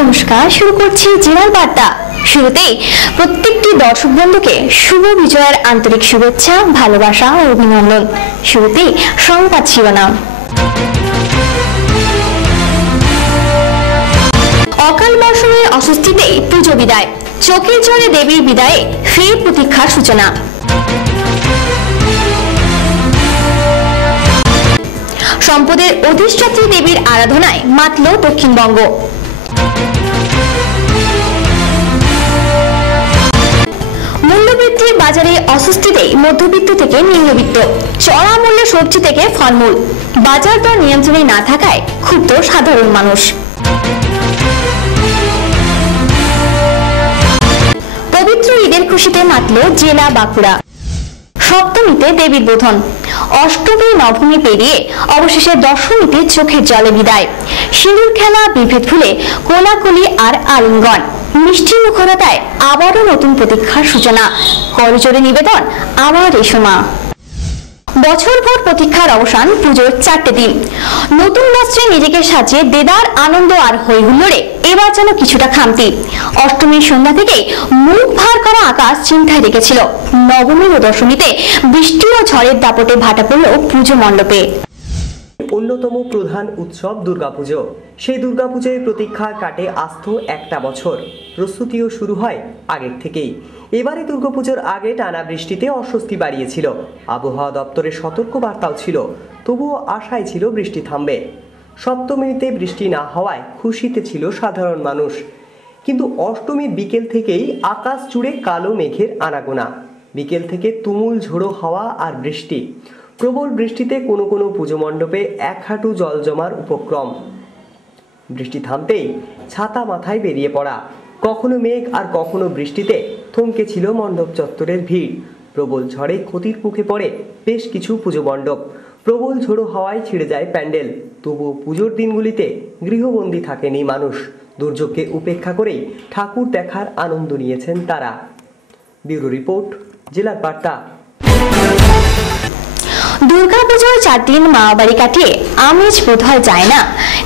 নমস্কার, শুরু করছি জেলার বার্তা। শুরুতেই প্রত্যেকটি দর্শক বন্ধুকে শুভ বিজয়ের আন্তরিক শুভেচ্ছা, ভালোবাসা ও অভিনন্দন। শুরুতেই সংবাদ শিরোনাম। অকাল বর্ষণের অস্বস্তিতেই পুজো বিদায়, চোখের জলে দেবীর বিদায়ে ফের প্রতীক্ষার সূচনা। সম্পদের অধিষ্ঠাত্রী দেবীর আরাধনায় মাতল দক্ষিণবঙ্গ। মূল্যবৃদ্ধির বাজারে অস্বস্তিতেই মধ্যবিত্ত থেকে নিম্নবিত্ত, চড়া মূল্যে সবজি থেকে ফলমূল, বাজার দর নিয়ন্ত্রণে না থাকায় ক্ষুব্ধ সাধারণ মানুষ। পবিত্র ঈদের খুশিতে মাতল জেলা বাঁকুড়া। সপ্তমীতে দেবীর বোধন, অষ্টমী নবমী পেরিয়ে অবশেষে দশমীতে চোখের জলে বিদায়। সিঁদুর খেলা, বিভেদ ভুলে কোলাকুলি আর আলিঙ্গন, মিষ্টি মুখরতায় আবারও নতুন প্রতীক্ষার সূচনা। করজোড়ে নিবেদন, আবার এসো মা। বছরভর প্রতীক্ষার অবসান, পুজোর 4টে দিন। নতুন বস্ত্রে নিজেকে সাজিয়ে দেদার আনন্দ আর হই হুল্লোড়ে এবার যেন কিছুটা খামতি। অষ্টমীর সন্ধ্যা থেকেই মুখ ভার করা আকাশ চিন্তায় রেখেছিল। নবমী ও দশমীতে বৃষ্টি ও ঝড়ের দাপটে ভাটা পড়ল পুজো মণ্ডপে। অন্যতম প্রধান উৎসব দুর্গাপুজো। সেই দুর্গাপুজোয় প্রতীক্ষা কাটে আস্ত একটা বছর, প্রস্তুতিও শুরু হয় আগের থেকেই। এবারে দুর্গাপুজোর আগে টানা বৃষ্টিতে অস্বস্তি বাড়িয়েছিল। আবহাওয়া দপ্তরের সতর্ক বার্তাও ছিল, তবুও আশায় ছিল বৃষ্টি থামবে। সপ্তমীতে বৃষ্টি না হওয়ায় খুশিতে ছিল সাধারণ মানুষ, কিন্তু অষ্টমীর বিকেল থেকেই আকাশ জুড়ে কালো মেঘের আনাগোনা। বিকেল থেকে তুমুল ঝোড়ো হাওয়া আর বৃষ্টি। প্রবল বৃষ্টিতে কোনো কোনো পুজো মণ্ডপে 1 হাঁটু জল জমার উপক্রম। বৃষ্টি থামতেই ছাতা মাথায় বেরিয়ে পড়া, কখনো মেঘ আর কখনো বৃষ্টিতে থমকে ছিল মণ্ডপ চত্বরের ভিড়। প্রবল ঝড়ে ক্ষতির মুখে পড়ে বেশ কিছু পুজো মণ্ডপ। প্রবল ঝোড়ো হাওয়ায় ছিঁড়ে যায় প্যান্ডেল। তবুও পুজোর দিনগুলিতে গৃহবন্দী থাকেনি মানুষ। দুর্যোগকে উপেক্ষা করেই ঠাকুর দেখার আনন্দ নিয়েছেন তারা। ব্যুরো রিপোর্ট, জেলার বার্তা। দুর্গাপুজোর 4 দিন মামা বাড়ি কাটিয়ে আমেজ বোধহয় যায় না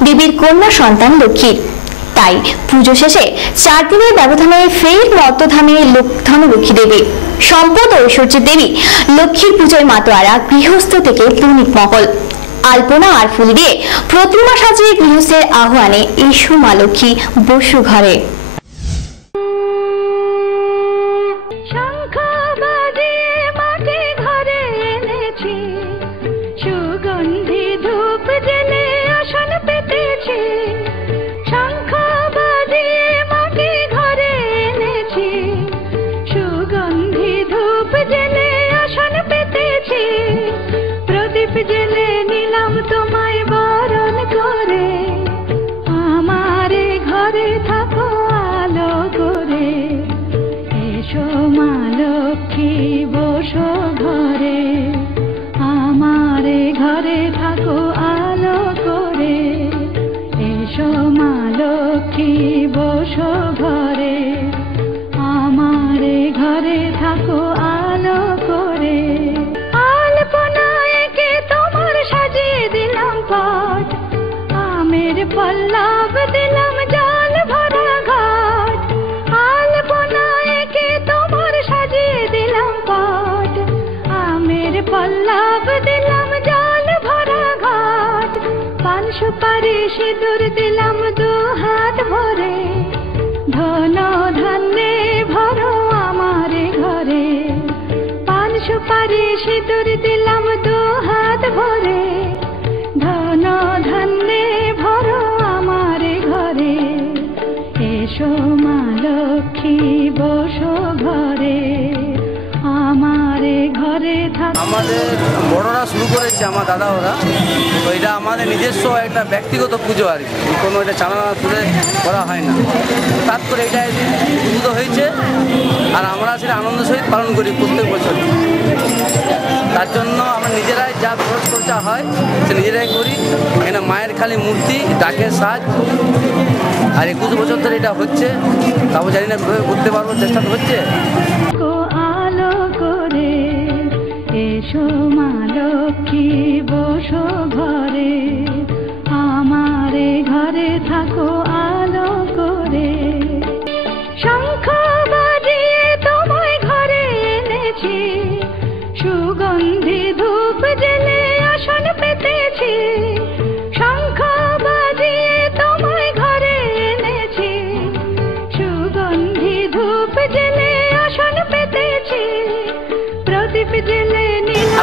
দেবীর কন্যা সন্তান লক্ষ্মীর। তাই পুজো শেষে 4 দিনের ব্যবধানে ফের মর্তধামে ধনলক্ষ্মী দেবী। সম্পদ ও ঐশ্বর্যের দেবী লক্ষ্মীর পুজোয় মাতোয়ারা গৃহস্থ থেকে পুনিক মহল। আলপনা আর ফুল দিয়ে প্রতিমা সাজিয়ে গৃহস্থের আহ্বানে এসো মা লক্ষ্মী, বসু ঘরে। জেলে নিলাম তোমায় বরণ করে, আমারে ঘরে থাকো আলো করে। এসো মা লক্ষ্মী, বসো ঘরে, আমারে ঘরে থাকো আলো করে। এসো মা লক্ষ্মী, বসো ঘরে, আমারে ঘরে থাকো আলো করে। পল্লব দিলাম জল ভরা ঘাট, আলপনা এঁকে তোমার সাজিয়ে দিলাম পাট। আমের পল্লব দিলাম জল ভরা ঘাট, পান সুপারি সিঁদুর দিলাম 2 হাত ভরে। ধন ধান্যে ভরো আমারে ঘরে, পান সুপারি সিঁদুর দিলাম 2 হাত ভরে। ধন ধান্যে ভরো আমারে ঘরে, এসো মা লক্ষ্মী, বসো ঘরে, আমারে ঘরে থাকো। আমাদের বড়রা শুরু করেছে, আমার দাদা ওরা, তো এটা আমাদের নিজস্ব একটা ব্যক্তিগত পুজো আর কি, কোনো এটা চালানা তুলে করা হয় না। তারপরে এটা উদ্ভূত হয়েছে আর আমরা সেটা আনন্দ সহিত পালন করি প্রত্যেক বছর। তার জন্য আমরা নিজেরাই যা খরচ খরচা হয় সে নিজেরাই করি। এখানে মায়ের খালি মূর্তি, ডাকের সাজ, আর 21 বছর ধরে এটা হচ্ছে। তারপর জানি না কীভাবে করতে পারবো, চেষ্টা তো হচ্ছে। আলো করে এসো মা লক্ষ্মী, বসো ঘরে, আমারে ঘরে থাকো আলো করে।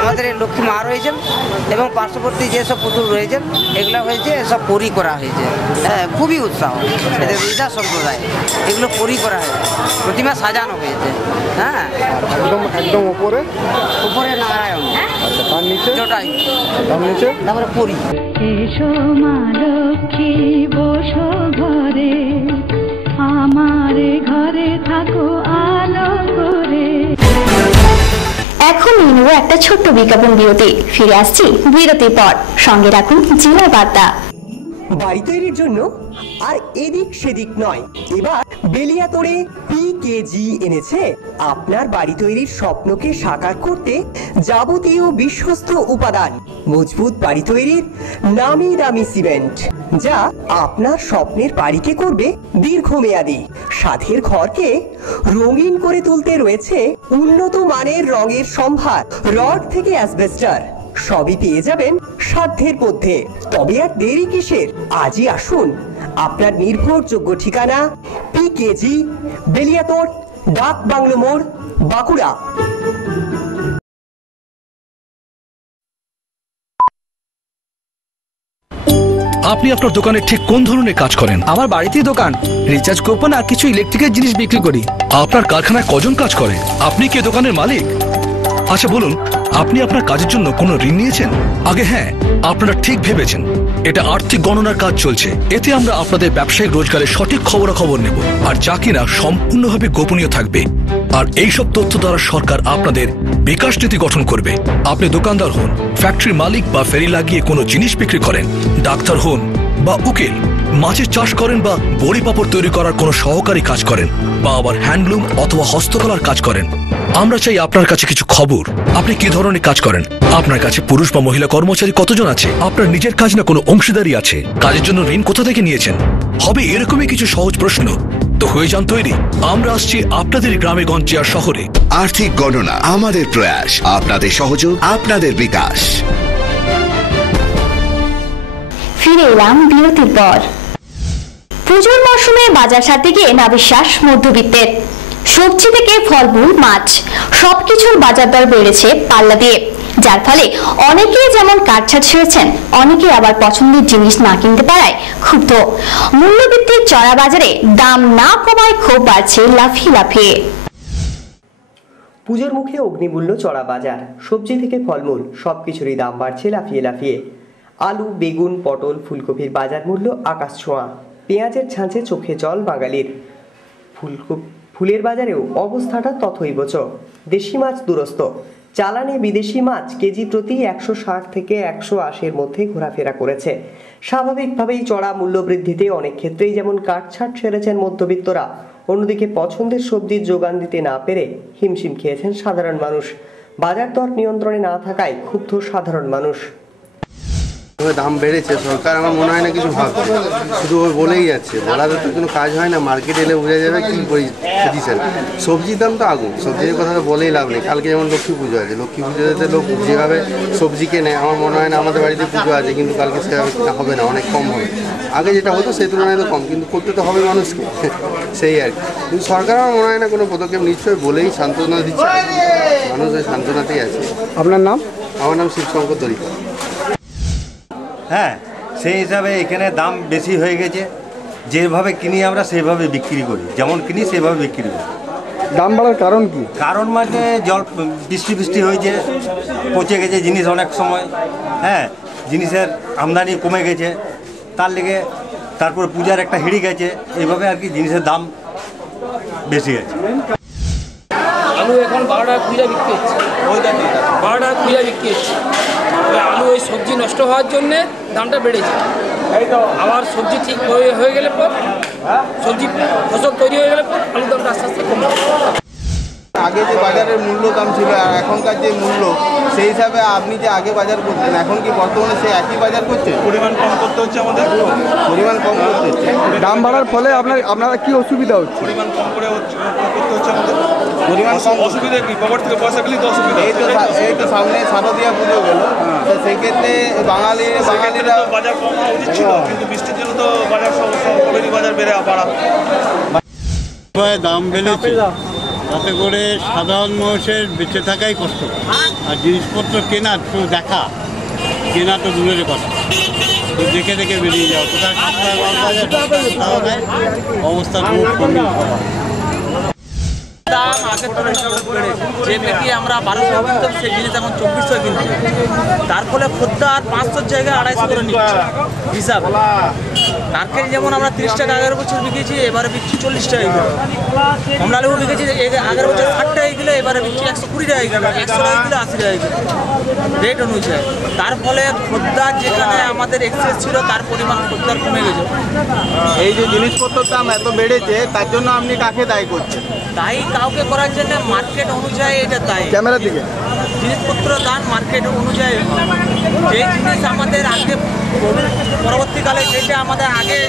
আমাদের এই লক্ষ্মী মা রয়েছেন এবং পার্শ্ববর্তী যেসব পুতুল রয়েছেন এগুলো হয়েছে সব পরি করা হয়েছে। হ্যাঁ, খুবই উৎসাহ এদের রোজা সম্প্রদায়, এগুলো পরি করা হয়েছে, প্রতিমা সাজানো হয়েছে। হ্যাঁ, একদম উপরে নারায়ণ, তার নিচে জটাই, তার নিচে তারপরে পরি। এসো মা লক্ষ্মী বসো ঘরে, আমার ঘরে থাকো আলো করে। এখন নিয়ে নেব একটা ছোট্ট বিজ্ঞাপন বিরতি। ফিরে আসছি বিরতির পর, সঙ্গে রাখুন জেলা বার্তা। বাড়ি তৈরির জন্য আর এদিক সেদিক নয়, এবার বেলিয়াতোড়ে পিকেজি এনেছে আপনার বাড়ি তৈরির স্বপ্নকে সাকার করতে যাবতীয় বিশ্বস্ত উপাদান। মজবুত বাড়ি তৈরির নামি দামি সিমেন্ট, যা আপনার স্বপ্নের বাড়িকে করবে দীর্ঘমেয়াদী। সাধের ঘরকে রঙিন করে তুলতে রয়েছে উন্নত মানের রঙের সম্ভার। রড থেকে অ্যাসবেস্টার সবই পেয়ে যাবেন সাধ্যের মধ্যে। তবে আর দেরি কিসের, আজই আসুন। আপনার নির্ভরযোগ্য ঠিকানা পিকেজি, বেলিয়াতোড়, ডাক বাংলো মোড়, বাঁকুড়া। আপনি আপনার দোকানে ঠিক কোন ধরনের কাজ করেন? আমার বাড়িতেই দোকান, রিচার্জ কুপন আর কিছু ইলেকট্রিকের জিনিস বিক্রি করি। আপনার কারখানায় কজন কাজ করে? আপনি কি দোকানের মালিক? আচ্ছা বলুন, আপনি আপনার কাজের জন্য কোনো ঋণ নিয়েছেন? আগে হ্যাঁ, আপনারা ঠিক ভেবেছেন। এটা আর্থিক গণনার কাজ চলছে। এতে আমরা আপনাদের ব্যবসায়িক রোজগারের সঠিক খবরাখবর নেব, আর যা কিনা সম্পূর্ণভাবে গোপনীয় থাকবে। আর এই সব তথ্য দ্বারা সরকার আপনাদের বিকাশ নীতি গঠন করবে। আপনি দোকানদার হন, ফ্যাক্টরি মালিক বা ফেরি লাগিয়ে কোনো জিনিস বিক্রি করেন, ডাক্তার হন বা উকিল, মাছের চাষ করেন বা বড়ি পাপড় তৈরি করার কোনো সহকারী কাজ করেন, বা আবার হ্যান্ডলুম অথবা হস্তকলার কাজ করেন, আমরা চাই আপনার কাছে কিছু খবর। আপনি কি ধরনের কাজ করেন? আপনার কাছে পুরুষ বা মহিলা কর্মচারী কতজন আছে? আপনার নিজের কাজ না কোনো অংশীদারি আছে? কাজের জন্য ঋণ কোথা থেকে নিয়েছেন? হবে এরকমই কিছু সহজ প্রশ্ন। তো হয়ে যান তৈরি, আমরা আসছি আপনাদের গ্রামে গঞ্জে আর শহরে। আর্থিক গণনা আমাদের প্রয়াস, আপনাদের সহযোগ, আপনাদের বিকাশ। ফিরে এলাম বিরতির পর। পুজোর মরশুমে বাজার সাথে গিয়ে না বিশ্বাস মধ্যবিত্তের। সবজি থেকে ফলমূল, মাছ সবকিছুর বাজার দর বেড়েছে পাল্লা দিয়ে, যার ফলে অনেকেই যেমন কাটছাট ছেড়েছেন, অনেকে আবার পছন্দের জিনিস না কিনতে পারায় ক্ষুব্ধ। মূল্যবৃদ্ধির চড়া বাজারে দাম না কমায় ক্ষোভ বাড়ছে লাফিয়ে লাফিয়ে। পুজোর মুখে অগ্নিমূল্য চড়া বাজার, সবজি থেকে ফলমূল সবকিছুরই দাম বাড়ছে লাফিয়ে লাফিয়ে। আলু, বেগুন, পটল, ফুলকপির বাজার মূল্য আকাশ ছোঁয়া। পেঁয়াজের ছাঁচে চোখে জল বাঙালির। ফুলের বাজারেও অবস্থাটা তথৈবচ। দেশি মাছ দুরস্ত, চালানে বিদেশি মাছ কেজি প্রতি 160 থেকে 180-এর মধ্যে ঘোরাফেরা করেছে। স্বাভাবিকভাবেই চড়া মূল্যবৃদ্ধিতে অনেক ক্ষেত্রেই যেমন কাটছাট সেরেছেন মধ্যবিত্তরা, অন্যদিকে পছন্দের সবজির যোগান দিতে না পেরে হিমশিম খেয়েছেন সাধারণ মানুষ। বাজার দর নিয়ন্ত্রণে না থাকায় ক্ষুব্ধ সাধারণ মানুষ। দাম বেড়েছে, সরকার আমার মনে হয় না কিছু ভাবছে, শুধু ওই বলেই যাচ্ছে, বলার তো কোনো কাজ হয় না। মার্কেটে এলে বোঝা যাবে কি পজিশন। সবজির দাম তো আগুন, সবজির কথা তো বলেই লাভ নেই। কালকে যেমন লক্ষ্মী পুজো আছে, লক্ষ্মী পুজোতে লোক যেভাবে সবজি কেনে, আমার মনে হয় না, আমাদের বাড়িতে পুজো আছে কিন্তু কালকে সেভাবে হবে না, অনেক কম হবে। আগে যেটা হতো সেই তুলনায় তো কম, কিন্তু করতে তো হবে মানুষকে, সেই আর কি। কিন্তু সরকার আমার মনে হয় না কোনো পদক্ষেপ নিশ্চয়ই বলেই সান্ত্বনা দিচ্ছে, মানুষ ওই সান্ত্বনাতেই আছে। আপনার নাম? আমার নাম শিবশঙ্কর দরিকা। হ্যাঁ, সেই হিসাবে এখানে দাম বেশি হয়ে গেছে। যেভাবে কিনি আমরা সেইভাবে বিক্রি করি, যেমন কিনি সেভাবে বিক্রি করি। দাম বাড়ার কারণ কি? কারণ মানে জল বৃষ্টি হয়েছে, পচে গেছে জিনিস অনেক সময়। হ্যাঁ, জিনিসের আমদানি কমে গেছে, তার লেগে তারপরে পূজার একটা হিড়ি গেছে, এইভাবে আর কি জিনিসের দাম বেশি গেছে। আলু এখন 12 টাকা খুচরা বিক্রি হচ্ছে, 12 টাকা খুচরা বিক্রি হচ্ছে। আলু ওই সবজি নষ্ট হওয়ার জন্যে দামটা বেড়েছে। আবার সবজি ঠিক হয়ে গেলে পর, সবজি ফসল তৈরি হয়ে গেলে পর আলুর দামটা আস্তে আস্তে কমে। আগে যে বাজারের মূল্য দাম ছিল আর এখনকার যে মূল্য, সেই হিসাবে আপনি যে আগে বাজার করতেন, এখন কি বর্তমানে সেই একই বাজার করছে? পরিমাণ কম করতে হচ্ছে আমাদের, পরিমাণ কম করতে হচ্ছে। দাম বাড়ার ফলে আপনারা কি অসুবিধা হচ্ছে? পরিমাণ কম করে করতে হচ্ছে আমাদের। পরিমাণ কম, অসুবিধা কি? পকেট থেকে পয়সা গেলেই তো অসুবিধা। এই তো সামনে শারদীয়া পুজো গেল, তো সেই ক্ষেত্রে বাঙালিরা বাজার কমা উচিত ছিল, কিন্তু বৃষ্টির জন্য তো বাজার সবই বাজার বেড়ে বাড়া। দাম বেড়েছে, তাতে করে সাধারণ মানুষের বেঁচে থাকাই কষ্ট। আর জিনিসপত্র কেনা তো দেখা, কেনা তো দূরের কথা, তো দেখে দেখে বেরিয়ে যাও। কোথায় সস্তায় মাল পাওয়া যায়, সস্তাও নেয়, অবস্থা খুব কমই হওয়া। দাম আগের তুলনায় বেড়েছে। যে নাকি আমরা 1200 কিনতাম সেই জিনিস এখন 2400 কিনতে, তার ফলে খদ্দার 500 জায়গায় 250 করে নিচ্ছে হিসাব। নারকেল যেমন আমরা 30 টাকা আগের বছর বিকেছি, এবারে বিক্রি 40 টাকা কিলো। কমলা লেবু বিকেছি আগের বছর 60 টাকা কিলো, এবারে বিক্রি 120 টাকা কিলো, 100 টাকা কিলো, 80 টাকা কিলো রেট অনুযায়ী। তার ফলে খদ্দার যেখানে আমাদের এক্সেস ছিল তার পরিমাণ খদ্দার কমে গেছে। এই যে জিনিসপত্রের দাম এত বেড়েছে, তার জন্য আপনি কাকে দায়ী করছেন? দায়ী কাউকে করার জন্য মার্কেট অনুযায়ী এটা দায়ী। ক্যামেরার দিকে জিনিসপত্র দাম মার্কেট অনুযায়ী, যে জিনিস আমাদের আগে পরবর্তীকালে যেটা আমাদের আগে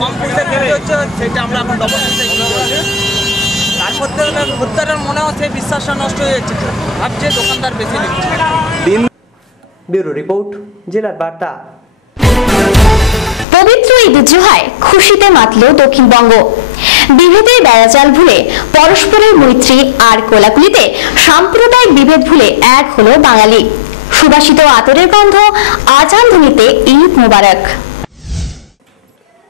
কম পয়সায় কিনতে হচ্ছে সেটা আমরা এখন ডবল পয়সায় কিনতে হচ্ছে। তারপর খদ্দারের মনেও সেই বিশ্বাসটা নষ্ট হয়ে যাচ্ছে, ভাবছে দোকানদার বেশি নিচ্ছে। ব্যুরো রিপোর্ট, জেলার বার্তা। পবিত্র ঈদ জুহায় খুশিতে মাতল দক্ষিণবঙ্গ। বিভেদের বেড়াজাল ভুলে পরস্পরের মৈত্রী আর কোলাকুলিতে সাম্প্রদায়িক বিভেদ ভুলে এক হলো বাঙালি। সুবাসিত আতরের গন্ধ, আজান ধ্বনিতে ঈদ মোবারক।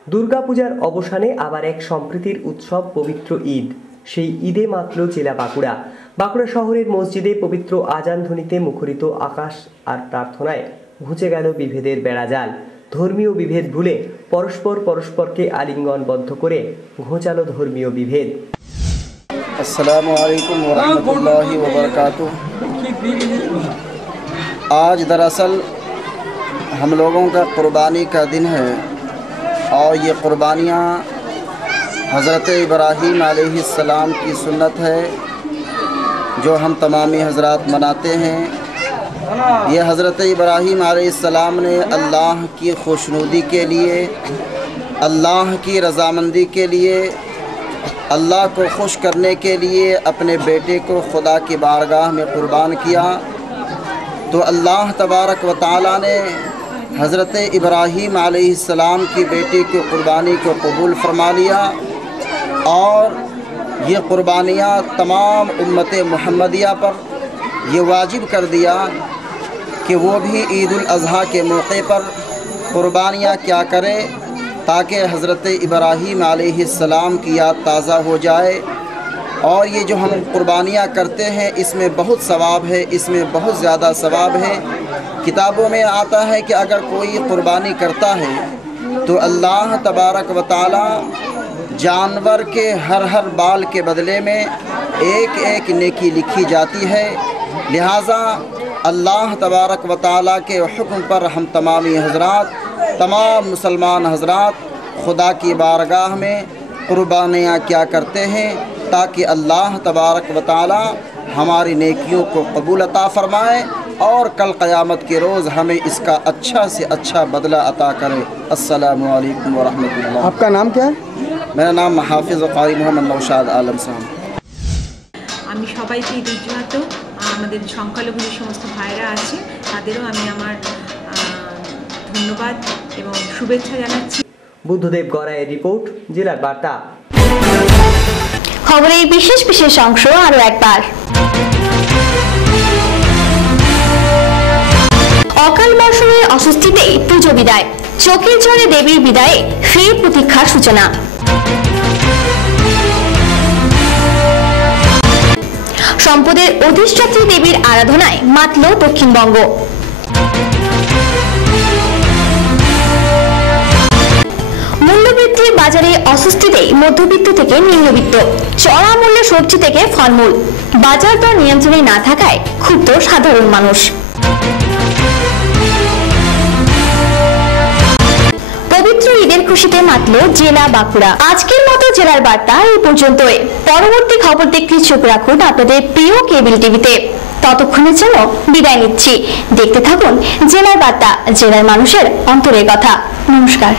দুর্গাপূজার অবসানে আবার এক সম্প্রীতির উৎসব পবিত্র ঈদ। সেই ঈদে মাতল জেলা বাঁকুড়া। বাঁকুড়া শহরের মসজিদে পবিত্র আজান ধ্বনিতে মুখরিত আকাশ আর প্রার্থনায় ঘুচে গেল বিভেদের বেড়াজাল। ধর্মীয় বিভেদ ভুলে পরস্পরকে আলিঙ্গনবদ্ধ করে ঘোচালো ধর্মীয় বিভেদ। अस्सलामु अलैकुम व रहमतुल्लाहि व बरकातुहू। आज दरअसल हम लोगों का कुर्बानी का दिन है और ये कुर्बानियाँ हज़रत इब्राहीम अलैहिस्सलाम की सुन्नत है जो हम तमामी हज़रात मनाते हैं। ये हज़रत इब्राहीम अलैहिस्सलाम ने अल्लाह की खुशनुदी के लिए, अल्लाह की रज़ामंदी के लिए, अल्लाह को खुश करने के लिए अपने बेटे को खुदा की बारगाह में कुर्बान किया। तो अल्लाह तबारक व तआला ने हज़रत इब्राहीम अलैहिस्सलाम की बेटी की कुर्बानी को कबूल फरमा लिया और ये कुर्बानियाँ तमाम उम्मत मुहम्मदिया पर ये वाजिब कर दिया कि वो भी ईद उल अज़हा के मौके पर कुर्बानियाँ क्या करें ताकि हज़रत इब्राहीम अलैहिस्सलाम की याद ताज़ा हो जाए। और ये जो हम कुर्बानियाँ करते हैं इसमें बहुत सवाब है, इसमें बहुत ज़्यादा सवाब है। किताबों में आता है कि अगर कोई कुर्बानी करता है तो अल्लाह तबारक व तआला जानवर के हर बाल के बदले में एक एक नेकी लिखी जाती है। लिहाजा अल्लाह तबारक व तआला के हुक्म पर हम तमामी हज़रात, तमाम मुसलमान हज़रात खुदा की बारगाह में कुर्बानियाँ क्या करते हैं ताकि अल्लाह तबारक व तआला हमारी नेकियों को कबूल अता फ़रमाए और कल क़यामत के रोज़ हमें इसका अच्छा से अच्छा बदला अता करे। अस्सलामु अलैकुम व रहमतुल्लाह। आपका नाम क्या है? मेरा नाम हाफिज़ कारी मोहम्मद नौशाद आलम साहब। আমি সবাইকে ঈদ জুহাতেও আমাদের সংখ্যালঘু যে সমস্ত ভাইরা আছে তাদেরও আমি আমার ধন্যবাদ এবং শুভেচ্ছা জানাচ্ছি। বুদ্ধদেব গড়াইয়ের রিপোর্ট, জেলার বার্তা। খবরের বিশেষ অংশ আরো একবার। অকাল মৌসুমের অস্বস্তিতেই পুজো বিদায়, চোখের জলে দেবীর বিদায়ে ফের প্রতীক্ষার সূচনা। সম্পদের অধিষ্ঠাত্রী দেবীর আরাধনায় মাতল দক্ষিণবঙ্গ। মূল্যবৃদ্ধির বাজারে অস্বস্তিতেই মধ্যবিত্ত থেকে নিম্নবিত্ত, চড়া মূল্যে সবজি থেকে ফলমূল, বাজার দর নিয়ন্ত্রণে না থাকায় ক্ষুব্ধ সাধারণ মানুষ। পবিত্র ঈদের খুশিতে মাতল জেলা বাঁকুড়া। আজকের মতো জেলার বার্তা এই পর্যন্তই। পরবর্তী খবর দেখতে চোখ রাখুন আপনাদের প্রিয় কেবল টিভিতে। ততক্ষণের জন্য বিদায় নিচ্ছি। দেখতে থাকুন জেলার বার্তা, জেলার মানুষের অন্তরের কথা। নমস্কার।